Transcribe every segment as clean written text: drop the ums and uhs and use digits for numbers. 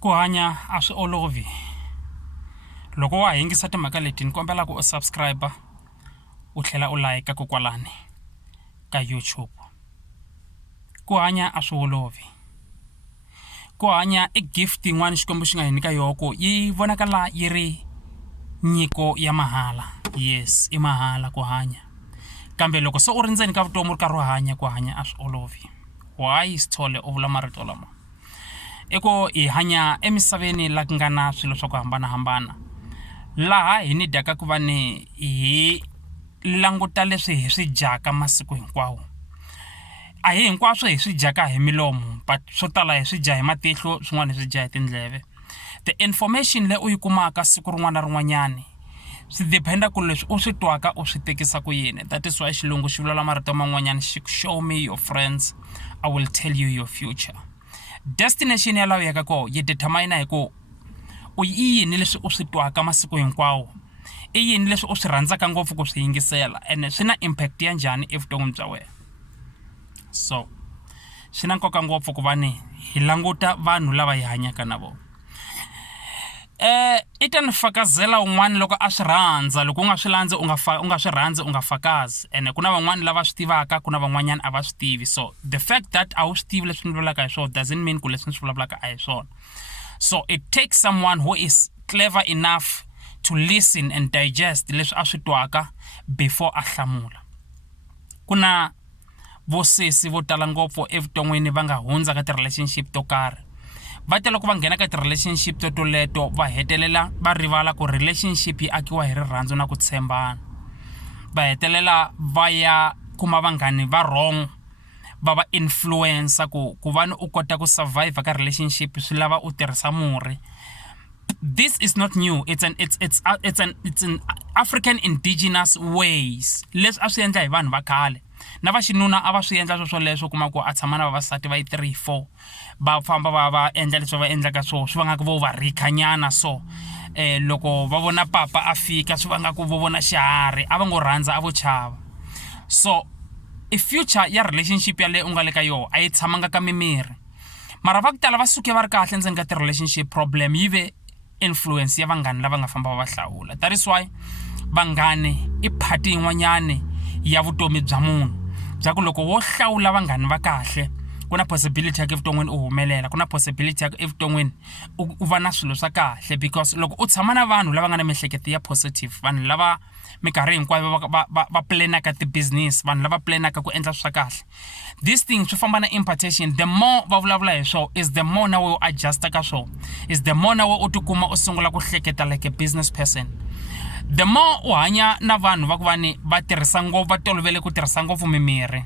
Ku hanya a swi olovi. Loko wa hingisa timhaka leti ni kombela ku u subscribe u tlhela u like kokwalani ka YouTube. Ku hanya a swi olovi. Ku hanya I gift yin'wana Xikwembu xi nga hi nyika yona ku yi vonakala yi ri nyiko ya mahala. Yes, I mahala ku hanya. Kambe loko se u ri ndzeni ka vutomi u ri karhi u hanya ku hanya a swi olovi. Why Sithole u vula marito lama? Eko hi hanya emisaveni la ku nga na swilo swa ku hambanahambana. Laha hi ni dyaka ku va ni hi languta leswi hi swi dyaka masiku hinkwawo. A hi hinkwaswo hi swi dyaka hi milomo, but swo tala hi swi dya hi matihlo, swin'wana hi swi dya hi tindleve. The information leyi u yi kumaka siku rin'wana na rin'wanyani swi dependa ku leswi u swi twaka u swi tekisa ku yini. That is why xilungu xi vulavula marito man'wanyana xi show me your friends, I will tell you your future. Destination ya lawa yaka ko yi determine hi ku u yini leswi u swi twaka masiku hinkwawo. I yini leswi u swi rhandzaka ngopfu ku swi yingisela ene swi na impact ya njhani evuton'wini bya wena. So swi na nkoka ngopfu ku va ni hi languta vanhu lava hi hanyaka na vona. I ta ni fakazela un'wana loko a swi rhandza, loko u nga swi landzi u nga swi rhandzi u nga fakazi. Ene ku na van'wana lava swi tivaka, ku na van'wanyana a va swi tivi. So the fact that a wu swi tivi leswi ni vulavulaka hi swona doesn't mean ku leswi ni swi vulavulaka a hi swona. So it takes someone who is clever enough to listen and digest leswi a swi twaka before a hlamula. Ku na vosesi vo tala ngopfu evuton'wini va nga hundza ka ti-relationship to karhi. Va tela loko va nghena ka ti-relationship toleto va hetelela va rivala ku relationship yi akiwa hi rirhandzu na ku tshembana. Va hetelela va ya kuma vanghani va wrong, va va influencer ku va ni u kota ku survive ka relationship swi lava u tirhisa murhi. This is not new. It's an African indigenous ways. Leswi a swi endla hi vanhu va khale. Na va xinuna a va swi endla sweswo leswo kuma ku a tshama na vavasati va yi 3-4 va famba va endla leswi va endlaka swona swi vanga ku vo va rikhanyana so loko va vona papa a fika swi vanga ku vo vona xiharhi a va ngo rhandza a vo chava. So i future ya relationship ya le u nga le ka yona a yi tshamanga ka mimirhi, mara va ku tala va suke va ri kahle ndzeni ka ti-relationship problem yi ve influence ya vanghani lava nga famba va hlawula. That is why vanghani I phati yin'wanyani ya vutomi bya munhu bya ku loko wo hlawula vanghani va kahle ku na possibility ya ku evuton'wini u humelela, ku na possibility ya ku evuton'wini u va na swilo swa kahle. Because loko u tshama na vanhu lava nga na miehleketo ya positive, vanhu lava minkarhi hinkwayo va planaka ti-business, vanhu lava planaka ku endla swa kahle, this thing swi famba na impartation. The more va vulavula hi swona is the more na we u adjusta ka swona, is the more na we u tikuma u sungula ku hleketa like a business person. The more u hanya na vanhu va ku va ni va tirhisa ngopfu, va tolovele ku tirhisa ngopfu mimirhi.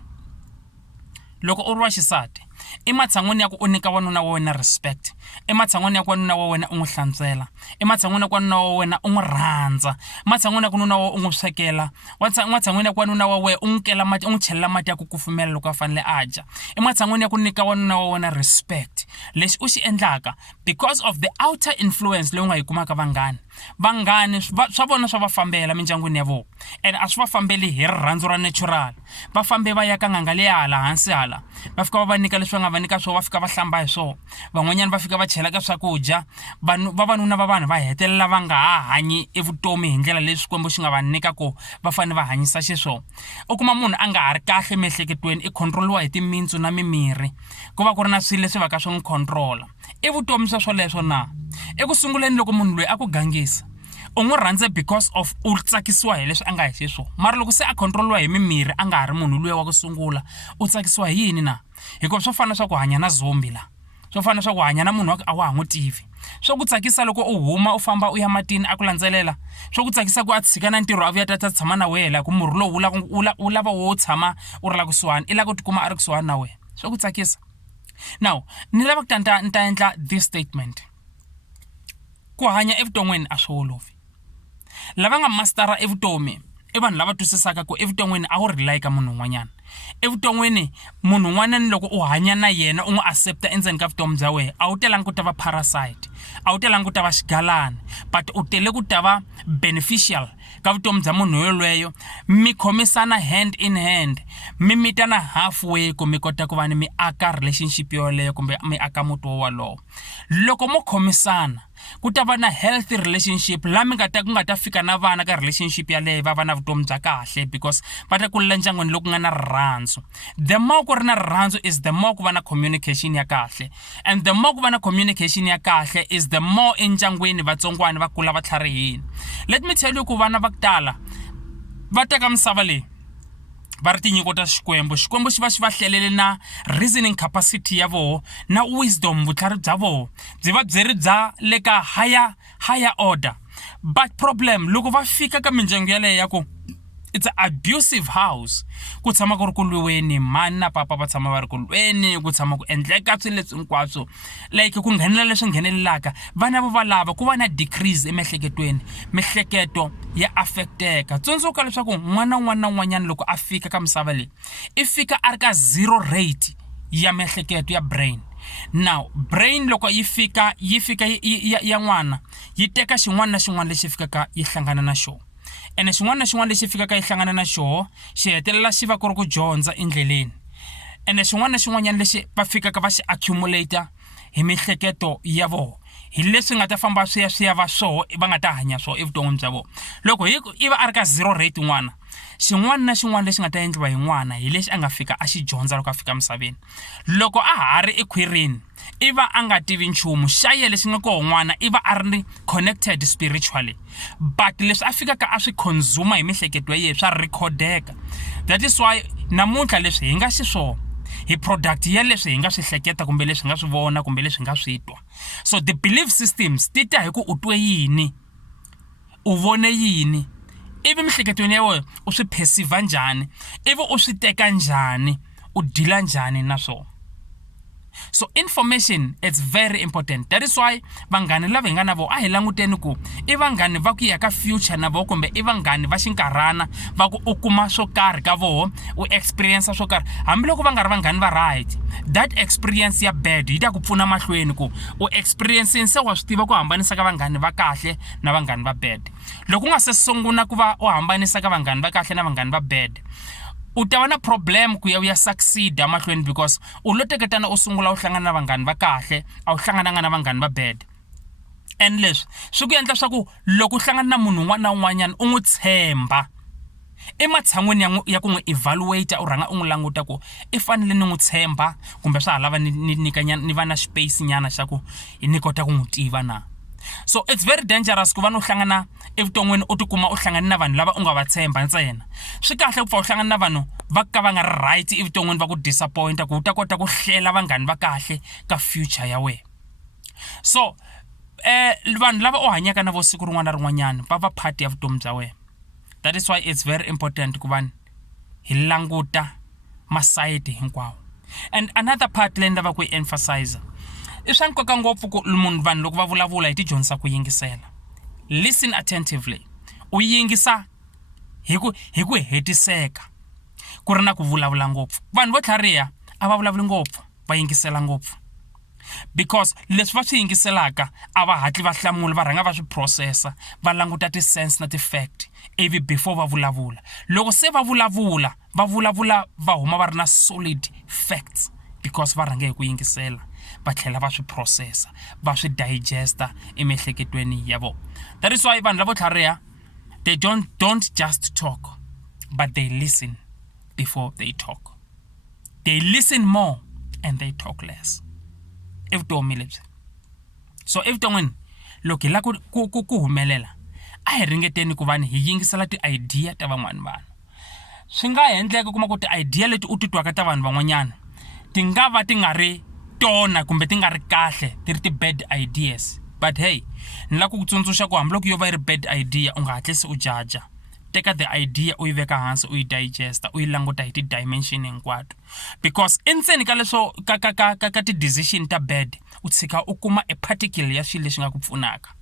Loko u ri wa xisati ematshan'wini ya ku u nyika wanuna wa wena respect, ematshan'wini ya ku wanuna wa wena u n'wi hlantswela, ematshan'wini ya ku wanuna wa wena u n'wi rhandza, ematshan'wini ya ku wanuna wa u n'wi swekela, ematshan'wini ya ku wanuna wa wena u n'wi kela mati, u n'wi chelela mati ya ku kufumela loko a fanele a dya, ematshan'wini ya ku nyika wanuna wa wena respect. Leswi u xi endlaka because of the outer influence leyi u nga yi kumaka vanghani swa vona swa va fambela mindyangwini ya vona, and a swi va fambeli hi rirhandzu ra natural. Va fambe va ya ka nganga leyi hala hansi hala, va fika va va nyika leswi va nga va nyika swona, va fika va hlamba hi swona, van'wanyana va fika va chela ka swakudya. Vavanuna va vanhu va hetelela va nga ha hanyi evutomi hi ndlela leswi Xikwembu xi nga va nyika ku va fanele va hanyisa xiswona. U kuma munhu a nga ha ri kahle miehleketweni, I control-iwa hi timintsu na mimirhi, ku va ku ri na swilo leswi va ka swi n'wi control-a. I vutomi swa swoleswo na eku sunguleni loko munhu loyi a ku gangisa u n'wi rhandze because of u tsakisiwa hi leswi a nga hi xiswona, mara loko se a control-iwa hi mimirhi a nga ha ri munhu luya wa ku sungula u tsakisiwa hi yini na? Hikuva swo fana swa ku hanya na zombie la, swo fana swa ku hanya na munhu wa ku a wa ha n'wi tivi. Swo ku tsakisa loko u huma u famba u ya matini a ku landzelela, swo ku tsakisa ku a tshika na ntirho a vuya ta tshama na wena ku murhi lowu wu lava wo tshama u ri la kusuhani, I lava ku tikuma a ri kusuhani na wena, swo ku tsakisa. Now ni lava ku ta endla this statement. Ku hanya evuton'wini a swi olovi. Lava nga mastera evutomi I vanhu lava twisisaka ku evuton'wini a wu rely ka munhu un'wanyana. Evuton'wini munhu un'wanyana loko u hanya na yena u n'wi accepta endzeni ka vutomi bya wena a wu telangi ku ta va parasite, a wu telangi ku ta va xigalana, but u tele ku ta va beneficial ka vutomi bya munhu yoloye. Mi khomisana hand in hand, mi mitana halfway ku mi kota ku va ni mi aka relationship yoleyo kumbe mi aka muti wolowo. loko mo khomisana ku ta va na healthy relationship la mi nga ta fika na vana ka relationship yaleyo va va na vutomi bya kahle because va ta kulela ndyangwini loku nga na rirhandzu. The more ku ri na rirhandzu is the more ku va na communication ya kahle, and the more ku va na communication ya kahle is the more endyangwini vatsongwana va kula va tlharihile. Let me tell you ku vana va ku tala va teka misava leyi va ri tinyiko ta xikwembu xi va xi va hlelele na reasoning capacity ya voho na wisdom vutlhari bya voho byi va byi ri bya le ka higher order. But problem loko va fika ka mindyangu yaleyo ya ku it's an abusive house, ku tshama ku ri ku lweni, mani na papa va tshama va ri ku lweni, ku tshama ku endleka swilo leswi hinkwaswo, like ku nghenelela leswi nghenelelaka vana vo valava ku va na decrease emiehleketweni, mihleketo ya affecteka. Tsundzuka leswaku n'wana na n'wanyana loko a fika ka misava leyi i fika a ri ka 0 rate ya miehleketo ya brain. Now brain loko yi fika ya n'wana yi teka xin'wana na xin'wana lexi fikaka yi hlangana na xona, ene xin'wana na xin'wana lexi fikaka yi hlangana na xona xi hetelela xi va ku ri ku dyondza endleleni, ene xin'wana na xin'wanyana lexi va fikaka va xi accumulate hi mihleketo ya vona hi leswi nga ta famba swi ya va swoho va nga ta hanya swoho evuton'wini bya vona. Loko i va a ri ka 0 rate n'wana, xin'wana na xin'wana lexi nga ta endliwa hi n'wana hi lexi a nga fika a xi dyondza loko a fika misaveni. Loko a ha ri ekhwirini i va a nga tivi nchumu xa yena lexi nga koho n'wana i va a ri connected spiritually, but leswi a fikaka a swi consume hi mihleketo ya yena swa recordeka. That is why namuntlha leswi hi nga xiswona hi product ya leswi hi nga swi hleketa kumbe leswi nga swi vona kumbe leswi nga swi twa. So the belief systems ti ta hi ku u twe yini, u vone yini, ivi mihleketweni ya wena u swi perceive njhani, ivi u swi teka njhani, u dila njhani na swona. So information it's very important. That is why vanghani lava hi nga na vo a hi languteni ku i vanghani va ku ya ka future na vo kumbe i vanghani va xinkarhana va ku u kuma swo karhi ka voho u experience swo karhi hambiloko va nga ri vanghani va right. That experience ya bad yi ta ku pfuna mahlweni ku u experiencing se wa swi tiva ku hambanisa ka vanghani va kahle na vanghani va bad. Loko u nga se sungula ku va u hambanisa ka vanghani va kahle na vanghani va bad, u ta va na problem ku ya succeed mahlweni because u lo teketana u sungula u hlangana na vanghani va kahle a u hlangananga na vanghani va bad. And leswi swi ku endla swa ku loko u hlangana na munhu un'wana na un'wanyana u n'wi tshemba ematshan'weni ya ku n'wi evaluate, u rhanga u n'wi languta ku i fanele ni n'wi tshemba kumbe swa ha lava ni va na space nyana xa ku ni kota ku n'wi tiva na. So it's very dangerous ku va no hlangana evuton'wini u tikuma u hlangana na vanhu lava u nga va tshemba ntsena. Swi kahle ku pfa u hlangana na vanhu va ka va nga ri right evuton'wini va ku disappointa ku u ta kota ku hlela vanghani va kahle ka future ya wena. So vanhu lava u hanyaka na vo siku rin'wana na rin'wanyana va va part ya vutomi bya wena. That is why it's very important ku va hi languta masayiti hinkwawo. And another part leyi ni lava ku yi emphasize i swa nkoka ngopfu ku vanhu loko va vulavula hi ti dyondzisa ku yingisela. Listen attentively. U yingisa hi ku hetiseka ku ri na ku vulavula ngopfu. Vanhu vo tlhariha a va vulavuli ngopfu, va yingisela ngopfu. Because leswi va swi yingiselaka a va hatli va hlamula, va rhanga va swi processa, va languta ti-sense na ti-fact ivi before va vulavula. Loko se va vulavula va huma va ri na solid facts because va rhange hi ku yingisela, va tlhela va swi processa, va swi digesta emiehleketweni ya vona. That is why vanhu lavo tlhariha they don't just talk, but they listen before they talk. They listen more and they talk less. Evutomi lebyi. So evuton'wini loko hi la ku humelela a hi ringeteni ku va hi yingisela ti-idea ta van'wana vanhu. Swi nga endleka kuma ku ti-idea leti u ti twaka ta vanhu van'wanyana ti nga va ti nga ri tona kumbe ti nga ri kahle, ti ri ti-bad ideas. But hey, ni la ku tsundzuxa ku hambiloko yo va yi ri bad idea u nga hatlisi u jaja. Teka the idea u yi veka hansi u yi digesta, u yi languta hi ti-dimension hinkwato. Because endzeni ka leswo ka ti-decision ta bad u tshika u kuma a particle ya swilo leswi nga ku pfunaka.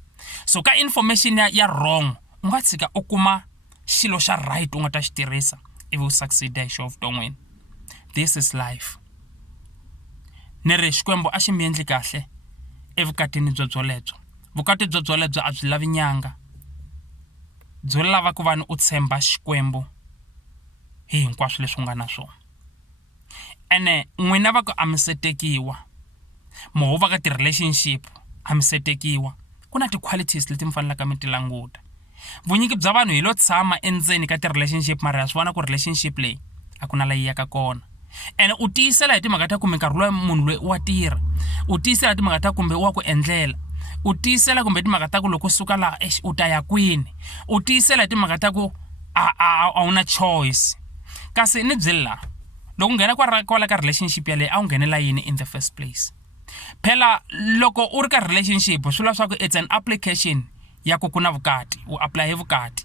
So ka information ya wrong u nga tshika u kuma xilo xa right u nga ta xi tirhisa ivi u succeed hi xona vuton'wini. This is life. Ni ri Xikwembu a xi mi endli kahle evukatini byolebyo. Vukati byolebyo a byi lavi nyanga, byo lava ku vanhu u tshemba Xikwembu hi hinkwaswo leswi u nga na swona. Ene n'wina va ku a mi se tekiwa, mohova ka ti-relationship a mi setekiwa ku na ti-qualities leti mi fanelaka mi ti languta. Vunyiki bya vanhu hi lo tshama endzeni ka ti-relationship mara ya swi vona ku relationship leyi a ku na la yi yaka kona. And u tiyisela hi timhaka ta kumbe nkarhi loyi munhu loyi wa tirha, u tiyisela hi timhaka ta kumbe wa ku endlela, u tiyisela kumbe timhaka ta ku loko suka laha u ta ya kwini, u tiyisela hi timhaka ta ku a wu na choice. Kasi ni byela loko nghena kwala ka relationship yaleyo a wu nghenela yini in the first place. Phela loko u ri ka relationship swi vula swa ku it's an application ya ku na vukati, u apply hi vukati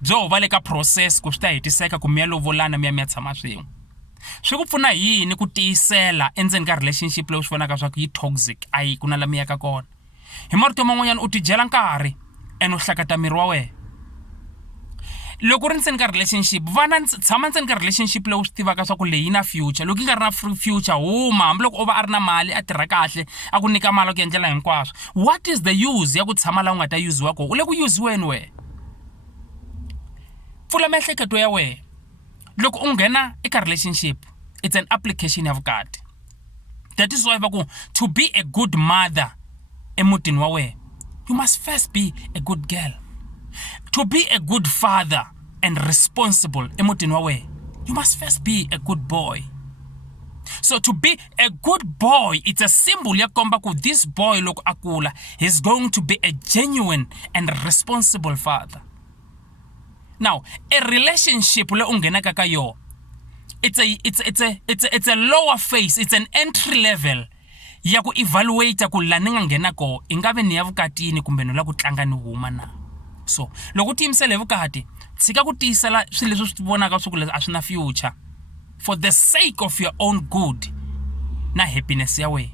byo va le ka process ku swi ta hetiseka ku mi ya lovolana mi ya tshama swin'we. Swi ku pfuna yini ku tiyisela endzeni ka relationship leyi swi vonaka swa ku yi toxic a yi ku na la mi yaka kona. Hi marito man'wanyana u ti dyela nkarhi and u hlakata miri wa wena. Loko ri ntseni ka relationship tshama ntseni ka relationship leyi u swi tivaka swa ku leyi na future. Loko yi nga ri na future huma hambiloko o va a ri na mali a tirha kahle a ku nyika mali ku endlela hinkwaswo. What is the use ya ku tshama laha u nga ta yuziwa kona? U le ku yuziweni wena. Pfula miehleketo ya wena. Loko u nghena eka relationship it's an application ya vukati. That is why va ku to be a good mother emutini wa wena you must first be a good girl. To be a good father and responsible emutini wa wena you must first be a good boy. So to be a good boy it's a symbol ya komba ku this boy loko akula he's going to be a genuine and responsible father. Now a relationship le ungenaka ka yo it's a lower phase, it's an entry level ya ku evaluate ku la ni nga nghena ko ingave ni ya vukatini kumbe no la ku tlanga ni huma na. So loko tiyimisela hi vukati tshika ku tiyisela swilo leswi swi vonaka swa ku leswi a swi na future for the sake of your own good na happiness ya wena.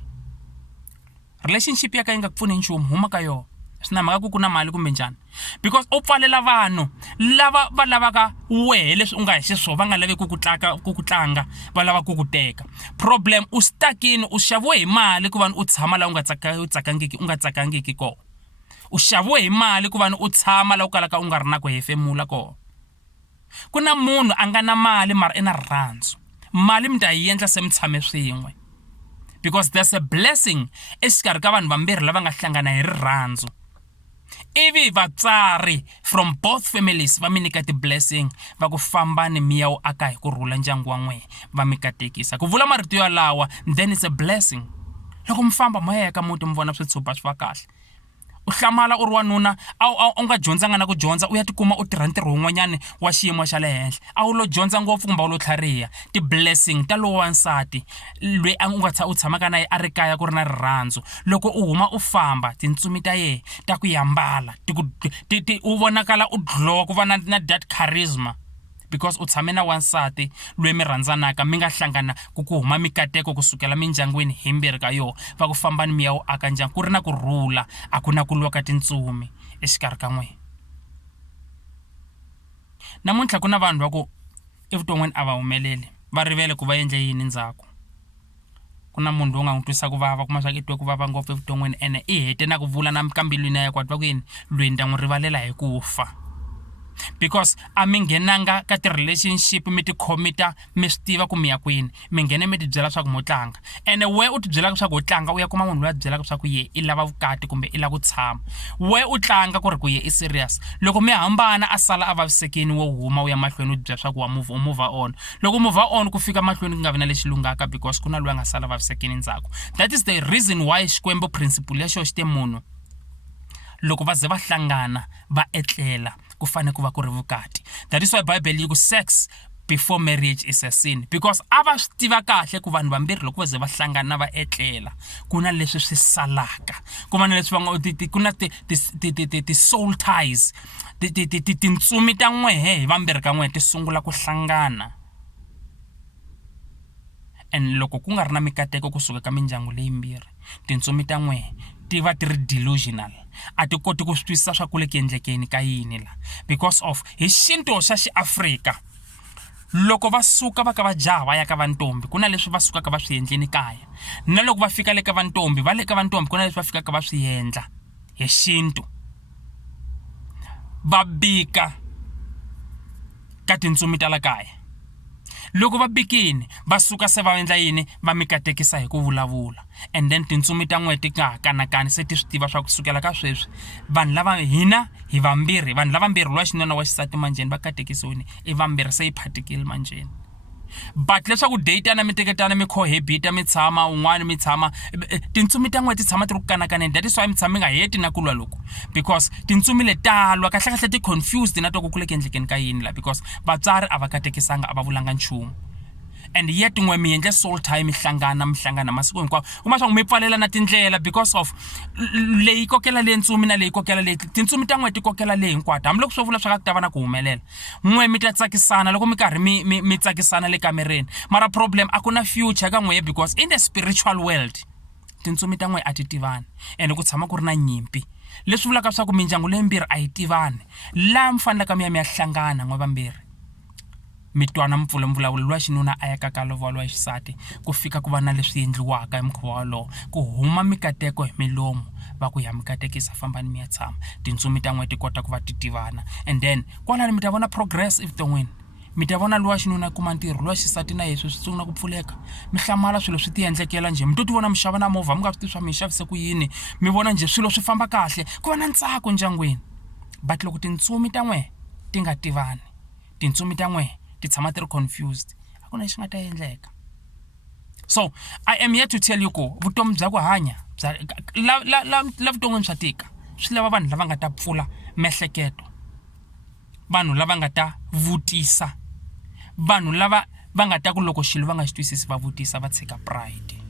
Relationship ya ka yi nga ku pfuni nchumu huma ka yo swi na mhaka ku na mali kumbe njhani because u pfalela vanhu lava va lavaka wehe leswi u nga hi xiswo va nga lavi ku ku tlanga va lava ku teka. Problem u stakini u xaviwe hi mali ku va u tshama laha u nga tsakangiki kona. U xaviwe hi mali ku va u tshama laha u kalaka u nga ri na ku hefemula kona. Ku na munhu a nga na mali mara i na rirhandzu. Mali mi ta yi endla se mi tshame swin'we because there's a blessing exikarhi ka vanhu vambirhi lava nga hlangana hi rirhandzu. Ivi vatsari from both families va mi nyika ti-blessing va ku fambani mi ya u aka hi kurhula ndyangu wa n'wehe va mi katekisa ku vula marito yalawa then it's a blessing. Loko mi famba mo ya ka muti mi vona switshupa swi va kahle u hlamala u ri wanuna a nga dyondzanga na ku dyondza u ya tikuma u tirha ntirho wun'wanyana wa xiyimo xa le henhla a wu lo dyondza ngopfu kumbe u lo tlhariha ti-blessing ta lowa nsati loyi u tshamaka na ye a ri kaya ku ri na rirhandzu loko u huma u famba tintsumi ta ye ta ku yambala u vonakala u glow ku va na that charisma because u tshame na wansati loyi mi rhandzanaka mi nga hlangana ku huma mikateko kusukela mindyangwini himbirhi ka yo va ku fambani mi ya u aka ndyangu ku ri na kurhula a ku na ku lwa ka tintsumi exikarhi ka n'wina. Namuntlha ku na vanhu va ku evuton'wini a va humeleli va rivele ku va endle yini ndzhaku. Ku na munhu loyi u nga n'wi twisa ku vava kuma swa ku i twe ku vava ngopfu evuton'wini ene i hete na ku vula na kambilwini ya yakwe a twa ku yini loyi ni ta n'wi rivalela hi ku fa. Because a mi nghenanga ka ti-relationship mi tikhomita mi swi tiva ku mi ya kwini mi nghene mi tibyela swa ku mo tlanga ene we u tibyelaka swa ku u tlanga u ya kuma munhu loyi a tibyelaka swa ku ye i lava vukati kumbe i lava ku tshama we u tlanga ku ri ku ye i serious. Loko mi hambana a sala a vavisekini wo huma u ya mahlweni u tibyela swa ku wa move on loko move on ku fika mahlweni ku nga vi na lexi lunghaka because ku na loyi a nga sala vavisekini ndzhaku. That is the reason why Xikwembu principle ya xo xi te munhu loko va ze va hlangana va etlela ku fane ku va ku ri vukati. That is why Bible yi ku sex before marriage is a sin because a va swi tiva kahle ku vanhu vambirhi loko va ze va hlangana va etlela ku na leswi swi salaka ku va na leswi va nga ku na ti soul ties tintsumi ta n'wehe hi vambirhi ka n'wehe ti sungula ku hlangana. And loko ku nga ri na mikateko kusuka ka mindyangu leyimbirhi tintsumi ta n'wehe ti va ti ri delusional a ti koti ku swi twisisa swa ku le ku endlekeni ka yini la because of hi xinto xa xiAfrika loko va suka va ka va jaha va ya ka vantombi ku na leswi va sukaka va swi endleni kaya na loko va fika le ka vantombi va le ka vantombi ku na leswi va fikaka va swi endla hi xinto va bika ka tintsumi ta la kaya loko va bikini va suka se va endla yini va mi katekisa hi ku vulavula and then tintsumi ta n'weti nga kanakani se ti swi tiva swa ku sukela ka sweswi vanhu lava hina hi vambirhi vanhu lavambirhi lwa xinuna wa xisati manjeni va katekisiwini i vambirhi se yi phatikile manjeni but leswaku datana mi teketana mi cohabita mi tshama un'wana mi tshama tintsumi ta n'weti tshama ti ri ku kanakaneni that is why mi tshama nga heti na kulwa loko because tintsumi letalwa kahlekahle ti confused na toko kuleke endlekeni ka yini la because vatswari a va katekisanga a va vulanga nchumu and yet n'we mi endle soul time mihlangana masiku hinkwawo kuma swa mi pfalela na tindlela because of leyi kokela le ntsumi na leyi kokela le tintsumi ta n'weti kokela le hinkwato hambiloko swo vula swa ku ta va na ku humelela n'we mi ta tsakisana loko mi karhi mi tsakisana le kamereni mara problem a ku na future ka n'we because in the spiritual world tintsumi ta n'we a ti tivani and ku tshama ku ri na nyimpi leswi vulaka swa ku mindyangu leyimbirhi a yi tivani la mi fanelaka mi ya hlangana n'we vambirhi mitwana mpfula mvulavulo wa xinuna a ya ka lovola wa xisati ku fika ku va na leswi endliwaka hi mukhuva walowo ku huma mikateko hi milomo va ku ya mikatekisa fambani mi ya tshama tintsumi ta n'we ti kota ku va ti tivana and then kwalani mi ta vona progress evuton'wini mi ta vona luwa xinuna kuma ntirho luwa xisati na yeswi swi sungula ku pfuleka mi hlamala swilo swi ti endlekela njhe mi to ti vona mi xava na movha mi nga swi tivi swa mi xavise ku yini mi vona njhe swilo swi famba kahle ku va na ntsako ndyangwini but loko tintsumi ta n'we ti nga tivani tintsumi ta n'we ti tshama ti ri confused a ku na xi nga ta endleka so I am here to tell you ku vutomi bya ku hanya la vuton'wini swa tika swi lava vanhu lava nga ta pfula mehleketo vanhu lava nga ta vutisa vanhu lava va nga ta ku loko xilo va nga xi twisisi va vutisa va tshika pride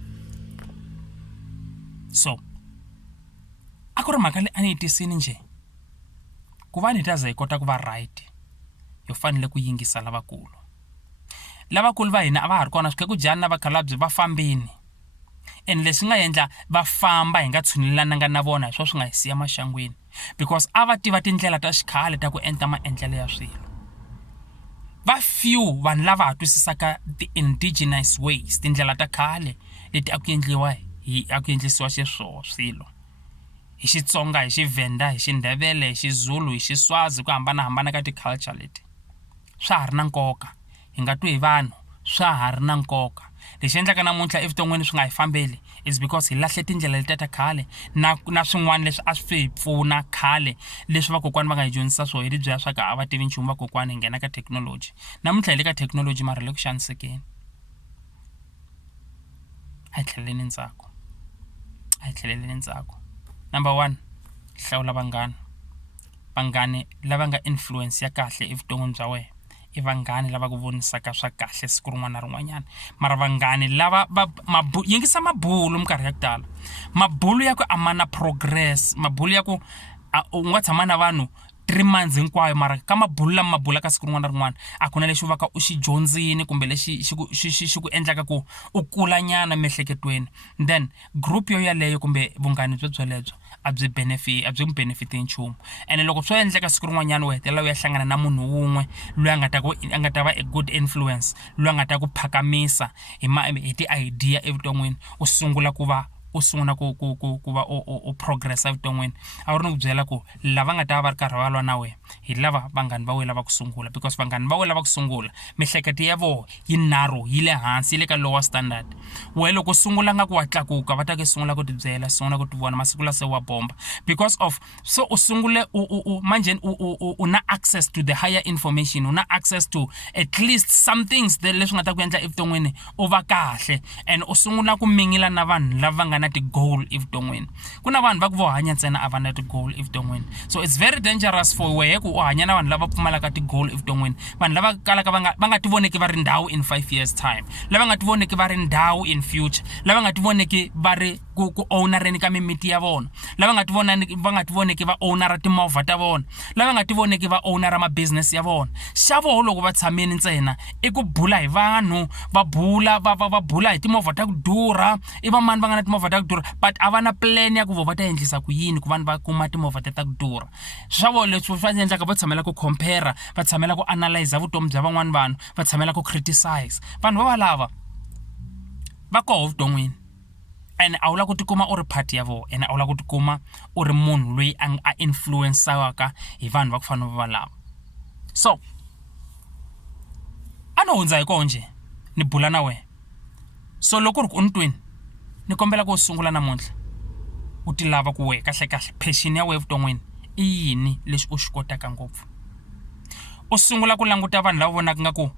so a ku ri mhaka leyi a ni yi tisini njhe ku va ni ta za hi kota ku va right yo fanele ku yingisa lavakulu va hina a va ha ri kona swikhegujani na vakhalabye va fambini and leswi nga endla va famba hi nga tshunilelananga na vona hi swo swi nga hi siya maxangwini because a va tiva tindlela ta xikhale ta ku endla maendlelo ya swilo va few vanhu lava ha twisisaka the indigenous ways tindlela ta khale leti a ku endlisiwa swilo hi Xitsonga hi Xivenda hi Xindebele hi Xizulu hi Xiswazi ku hambanahambana ka ti-culture leti swa ha ri na nkoka hi nga twi hi vanhu swa ha ri na nkoka lexi endlaka namuntlha evuton'wini swi nga hi fambeli is because hi lahle tindlela leti ta khale na swin'wana leswi a swi hi pfuna khale leswi vakokwani va nga hi dyondzisa swona hi ti byela swa ku a va tivi nchumu vakokwani hi nghena ka technology namuntlha hi le ka technology mara hi le ku xanisekeni a hi tlheleleni ndzhaku number 1 hlawula vanghani lava nga influence ya kahle evuton'wini bya wena i vanghani lava ku vonisaka swa kahle siku rin'wana na rin'wanyana mara vanghani lava yingisa mabulu minkarhi ya ku tala mabulu ya ku amana progress mabulu ya ku u nga tshama na vanhu 3 months hinkwayo mara ka mabulu lama mabula ka siku rin'wana na rin'wana a ku na lexi u va ka u xi dyondzini kumbe lexi xi ku endlaka ku u kulanyana miehleketweni then group yo yaleyo kumbe vunghani byelebyo a byi benefiti nchumu and loko swo endleka siku rin'wanyana u hetelela u ya hlangana na munhu wun'we loyi a nga ta va a good influence loyi a nga ta ku phakamisa hi ti-idea evuton'wini u sungula ku va u progressa evuton'wini a wu ri ni ku byela ku lava nga ta va ri karhi va lwa na wena hi lava vanghani va wena lava ku sungula because vanghani va wena lava ku sungula mihleketo ya vona yi narrow yi le hansi yi le ka lower standard wehe loko sungula nga ku wa tlakuka va ta ke sungula ku tibyela sungula ku tivona masiku la se wa bomba because of so u sungule manjeni u na access to the higher information u na access to at least some things leswi nga ta ku endla evuton'wini u va kahle and u sungula ku mingila na vanhu lava nga na ti-goal evuton'wini ku na vanhu va ku vo hanya ntsena a va na ti-goal evuton'wini so it's very dangerous for wehe ku u hanya na vanhu lava pfumalaka ti-goal evuton'wini vanhu lava kalaka va nga ti voneki va ri ndhawu in 5 years time lava nga ti voneki va ri ndhawu in future lava nga ti voneki va ri ku ownereni ka mimiti ya vona lava nga ti voneki va ownera timovha ta vona lava nga ti voneki va ownera ma-business ya vona xa voho loko va tshameni ntsena i ku bula hi vanhu va bula hi timovha ta ku durha i vamani va nga na timovha ta ku durha but a va na plan ya ku va ta endlisa ku yini ku vanhu va kuma timovha ta ku durha swa vona leswi swa endlaka va tshamela ku compare va tshamela ku analyze vutomi bya van'wana vanhu va tshamela ku criticize vanhu va lava va koho vuton'wini and a wu lava ku tikuma u ri part ya vona and a wu lava ku tikuma u ri munhu loyi a influencewaka hi vanhu va ku fana va lava so a no hundza hi konje ni bula na we so loko ri ku untwini ni kombela ku sungula namuntlha u ti lava ku we kahle passion ya we vuton'wini i yini lexi u xi kotaka ngopfu u sungula ku languta vanhu lava vonaka nga ku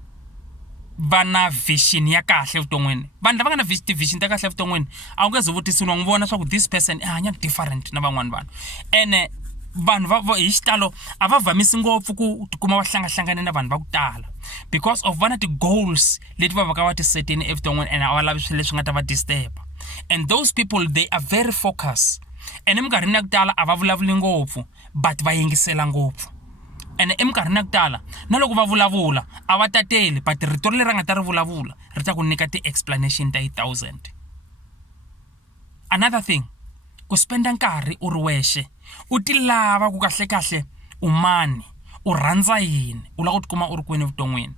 va na vision ya kahle vuton'wini vanhu lava nga na vision ta kahle vuton'wini a wu nge ze vutisiwa n'wi vona swa ku this person i hanya different na van'wana vanhu ene vanhu va hi xitalo a va vamisi ngopfu ku tikuma va hlangane na vanhu va ku tala because of vana ti-goals leti va va ti setini evuton'wini and a va lavi swilo leswi nga ta va disturb and those people they are very focused and eminkarhini ya ku tala a va vulavuli ngopfu but va yingisela ngopfu and eminkarhini ya ku tala na loko va vulavula a va tateli but rito leri nga ta ri vulavula ri ta ku nyika ti-explanation ta 1000 another thing ku spenda nkarhi u ri wexe u ti lava ku kahle u mani u rhandza yini u lava ku tikuma u ri kwini vuton'wini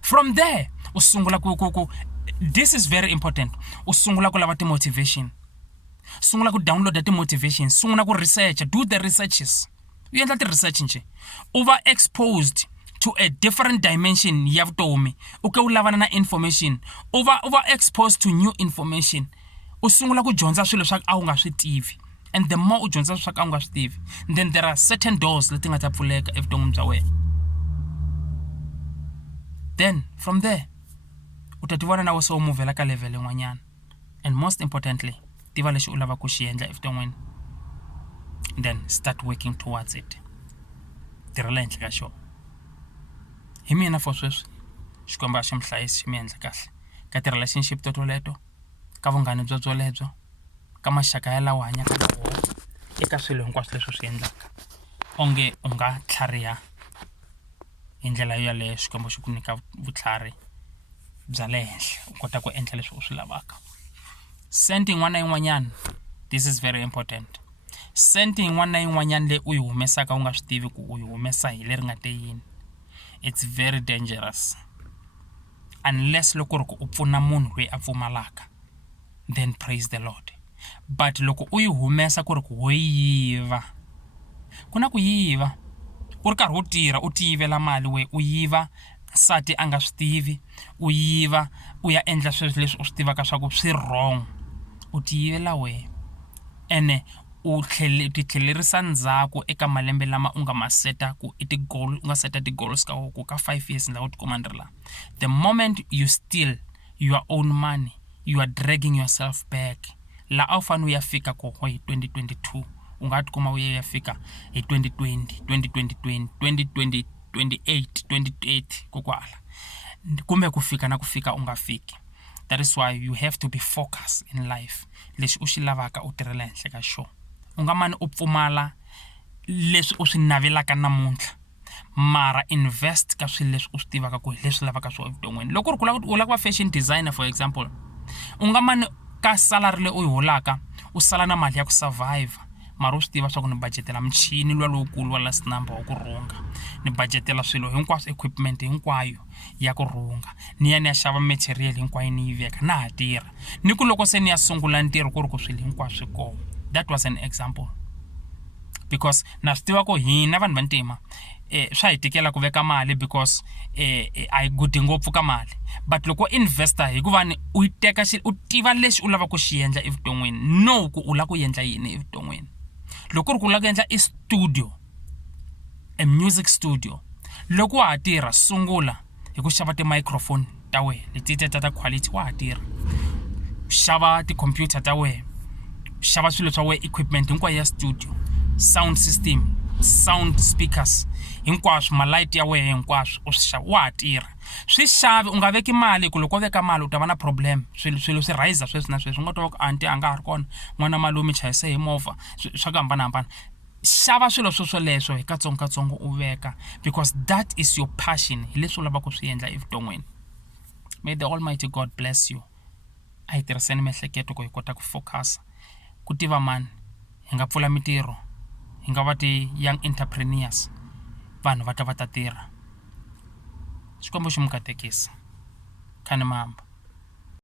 from there u sungula ku this is very important u sungula ku lava ti-motivation sungula ku downloada ti-motivation sungula ku research do the researches u endla ti-research nje u va exposed to a different dimension ya vutomi u ke u lavana na information u va exposed to new information u sungula ku dyondza swilo swa a wu nga swi tivi and the more u dyondza swa a wu nga swi tivi then there are certain doors leti nga ta pfuleka evuton'wini bya wena then from there u ta tivona na we se u muvela ka level yin'wanyana and most importantly tiva lexi u lava ku xi endla evuton'wini then start working towards it tirhela henhla ka xona hi mina for sweswi xikwembu a xi mi hlayisi xi mi endla kahle ka ti-relationship toleto ka vunghani byolebyo ka maxaka ya lawa hanyaka na wona eka swilo hinkwaswo leswi swi endlaka onge u nga tlhariha hi ndlela yo yaleyo xikwembu xi ku nyika vutlhari bya le henhla u kota ku endla leswi u swi lavaka senti yin'wana na yin'wanyana this is very important senti yin'wana na yin'wanyana leyi u yi humesaka u nga swi tivi ku u yi humesa hi leri nga te yini it's very dangerous unless loko ri ku u pfuna munhu loyi a pfumalaka then praise the Lord but loko u yi humesa ku ri ku wo yiva ku na ku yiva u ri karhi u tirha u ti yivela mali we u yiva nsati a nga swi tivi u yiva u ya endla swilo leswi u swi tivaka swa ku swi wrong u ti yivela we ene u tlhelerisa ndzhaku eka malembe lama u nga ma seta ku i ti-goal u nga seta ti-goals ka ku ka 5 years ndza ku tikuma ni ri la the moment you steal your own money you are dragging yourself back la a wu fanele u ya fika kona hi 2022 u nga tikuma u ya fika hi 2020 2028 28 kokwala kumbe ku fika u nga fiki that is why you have to be focused in life leswi u xi lavaka u tirhela henhla ka xona u nga mani u pfumala leswi u swi navelaka namuntlha mara invest ka swilo leswi u swi tivaka ku hi leswi lavaka swona evuton'wini loko u lava ku va fashion designer for example u nga mani ka salary leyi u yi holaka u sala na mali ya ku survive mara u swi tiva swa ku ni budgetela michini lowukulu wa last number wa ku rhunga ni budgetela swilo hinkwaswo equipment hinkwayo ya ku rhunga ni ya xava material hinkwayo ni yi veka na ha tirha ni ku loko se ni ya sungula ntirho ku ri ku swilo hinkwaswo swi kona that was an example because na swi tiva ku hina vanhu va ntima swa hi tikela ku veka mali because a yi gudi ngopfu ka mali but loko investor hikuva ni u teka u tiva lexi u lava ku xi endla evuton'wini no ku u lava ku endla yini evuton'wini loko ri ku lava ku endla studio a music studio loko wa ha tirha sungula hi ku xava ti-microphone ta wena leti ta quality wa ha tirha xava ti-computer ta wena xava swilo swa wena equipment hinkwayo ya studio sound system sound speakers hinkwaswo malight ya wena hinkwaswo u swi xava wa ha tirha swi xavi u nga veki mali ku loko veka mali u ta va na problem swilo swi rise sweswi na sweswi u nga twa ku anti a nga ha ri kona n'wana malume chayise hi movha swa ku hambanahambana xava swilo swoleswo hi katsongokatsongo u veka because that is your passion hi leswi u lavaka ku swi endla evuton'wini may the almighty God bless you a hi tirhiseni miehleketo ku hi kota ku focus ku tiva mani hi nga pfula mitirho hi nga va ti-young entrepreneurs vanhu va ta tirha xikwembu xi mi katekisa khani mamba